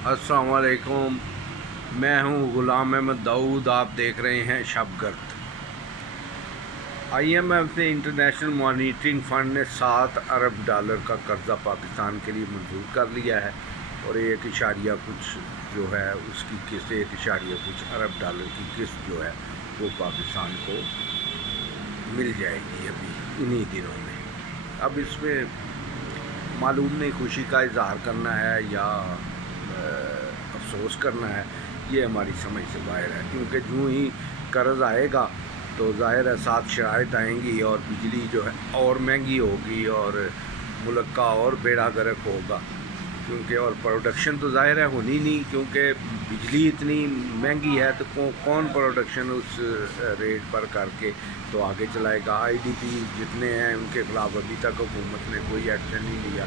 अस्सलाम वालेकुम। मैं हूं ग़ुलाम अहमद दाऊद। आप देख रहे हैं शबगर्द। IMF ने इंटरनेशनल मॉनिटरिंग फ़ंड ने $7 अरब का कर्ज़ा पाकिस्तान के लिए मंजूर कर लिया है और 1 कुछ जो है उसकी किस्त 1 कुछ $1 की किस्त जो है वो पाकिस्तान को मिल जाएगी अभी इन्हीं दिनों में। अब इसमें मालूम नहीं खुशी का इजहार करना है या अफसोस करना है, ये हमारी समझ से बाहर है, क्योंकि जो ही कर्ज़ आएगा तो ज़ाहिर है साथ शराइत आएंगी और बिजली जो है और महंगी होगी और मुल्क का और बेड़ा गर्क होगा, क्योंकि और प्रोडक्शन तो ज़ाहिर है होनी नहीं, क्योंकि बिजली इतनी महंगी है तो कौन प्रोडक्शन उस रेट पर करके तो आगे चलाएगा। IDP जितने हैं उनके ख़िलाफ़ अभी तक हुकूमत ने कोई एक्शन नहीं लिया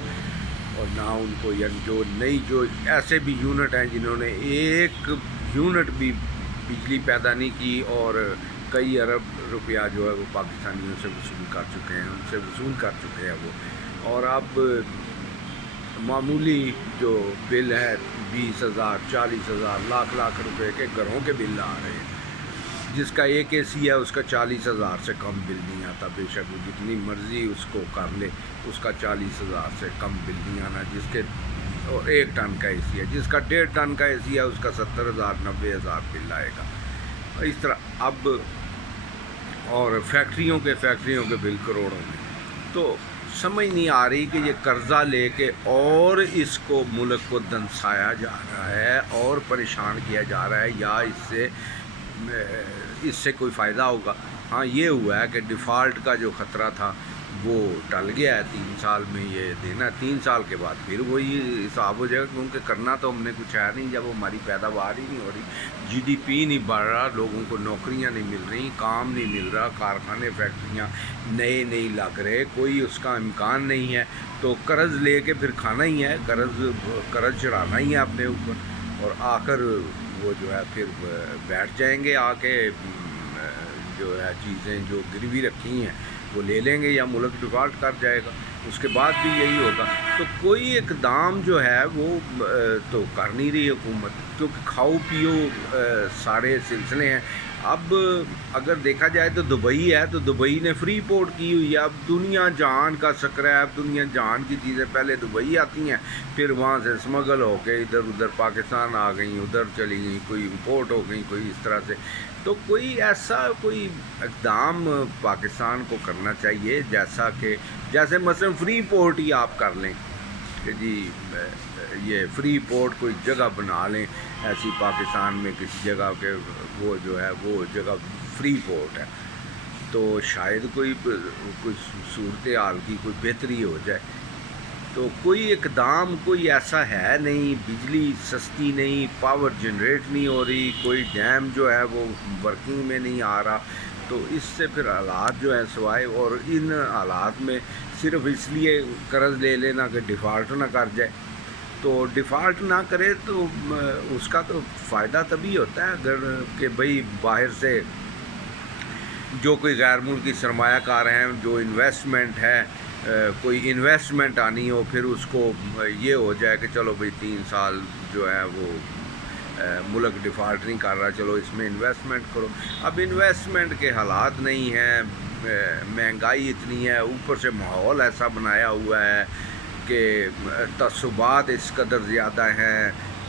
और ना उनको जो ऐसे भी यूनिट हैं जिन्होंने एक यूनिट भी बिजली पैदा नहीं की और कई अरब रुपया जो है वो पाकिस्तानियों से वसूल कर चुके हैं, उनसे वसूल कर चुके हैं वो। और अब मामूली जो बिल है 20,000 40,000 लाख रुपए के घरों के बिल आ रहे हैं, जिसका एक AC है उसका 40,000 से कम बिल नहीं आता। बेशक वो जितनी मर्ज़ी उसको कर ले, उसका 40,000 से कम बिल नहीं आना। जिसके और 1 टन का AC है, जिसका 1.5 टन का AC है उसका 70,000 90,000 बिल आएगा। और इस तरह अब और फैक्ट्रियों के बिल करोड़ों में। तो समझ नहीं आ रही कि ये कर्ज़ा लेके और इसको मुल्क को दंसाया जा रहा है और परेशान किया जा रहा है या इससे कोई फ़ायदा होगा। हाँ, ये हुआ है कि डिफ़ॉल्ट का जो ख़तरा था वो टल गया है। 3 साल में ये देना, 3 साल के बाद फिर वही हिसाब हो जाएगा, क्योंकि करना तो हमने कुछ है नहीं जब हमारी पैदावार ही नहीं हो रही, GDP नहीं बढ़ रहा, लोगों को नौकरियां नहीं मिल रही, काम नहीं मिल रहा, कारखाने फैक्ट्रियां नए नहीं लग रहे, कोई उसका इम्कान नहीं है, तो कर्ज़ ले के फिर खाना ही है, कर्ज़ चढ़ाना ही है अपने ऊपर और आकर वो जो है फिर बैठ जाएंगे आके जो है चीज़ें जो गिरवी रखी हैं वो ले लेंगे या मुल्क डिफ़ॉल्ट कर जाएगा। उसके बाद भी यही होगा। तो कोई इकदाम जो है वो तो कर नहीं रही हुकूमत, क्योंकि खाओ पियो सारे सिलसिले हैं। अब अगर देखा जाए तो दुबई है, तो दुबई ने फ्री पोर्ट की हुई है। अब दुनिया जहान का स्क्रैप, दुनिया जहान की चीज़ें पहले दुबई आती हैं, फिर वहाँ से स्मगल होके इधर उधर पाकिस्तान आ गई, उधर चली गई, कोई इंपोर्ट हो गई, कोई इस तरह से। तो कोई इक़दाम पाकिस्तान को करना चाहिए, जैसे मसलन फ्री पोर्ट ही आप कर लें कि जी ये फ्री पोर्ट कोई जगह बना लें ऐसी पाकिस्तान में किसी जगह के, वो जो है वो जगह फ्री पोर्ट है, तो शायद कोई सूरत हाल की कोई बेहतरी हो जाए। तो कोई इक़दाम कोई ऐसा है नहीं, बिजली सस्ती नहीं, पावर जनरेट नहीं हो रही, कोई डैम जो है वो वर्किंग में नहीं आ रहा, तो इससे फिर हालात जो है सवाए और इन हालात में सिर्फ इसलिए कर्ज़ ले लेना कि डिफ़ॉल्ट ना कर जाए। तो डिफ़ॉल्ट ना करे तो उसका तो फ़ायदा तभी होता है अगर कि भाई बाहर से जो कोई गैर मुल्की सरमायाकार हैं, जो इन्वेस्टमेंट है, कोई इन्वेस्टमेंट आनी हो, फिर उसको ये हो जाए कि चलो भाई 3 साल जो है वो मुल्क डिफ़ॉल्ट नहीं कर रहा, चलो इसमें इन्वेस्टमेंट करो। अब इन्वेस्टमेंट के हालात नहीं हैं, महंगाई इतनी है, ऊपर से माहौल ऐसा बनाया हुआ है कि तसुबात इस कदर ज़्यादा हैं